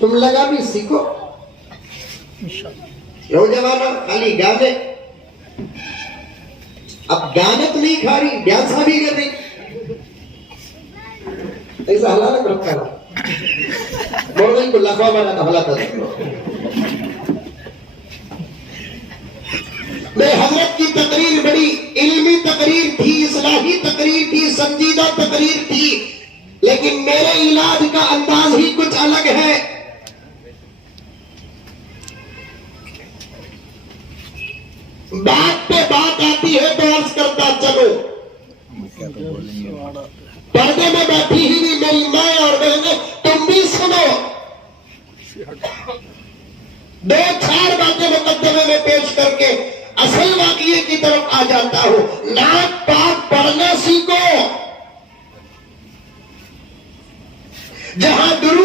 तुम लगा भी सीखो। यो जमाना खाली गाने, अब गाने तो नहीं खा रही, डांसा भी कर रही, ऐसा हलाल करता है मोरगन को लखवा मारा हला था। मैं हजरत की तकरीर बड़ी इल्मी तकरीर थी, इस्लाही तकरीर थी, संजीदा तकरीर थी, लेकिन मेरे इलाज का अंदाज ही कुछ अलग है। बात पे बात आती है तो अर्ज करता चलो। पर्दे में बैठी ही मेरी माँ और बहनें, तुम भी सुनो। दो चार बातें मुकद्दमे में पेश करके असल वाक़ये की तरफ आ जाता हूं। नाक पाक पढ़ना सीखो। जहां दुरूद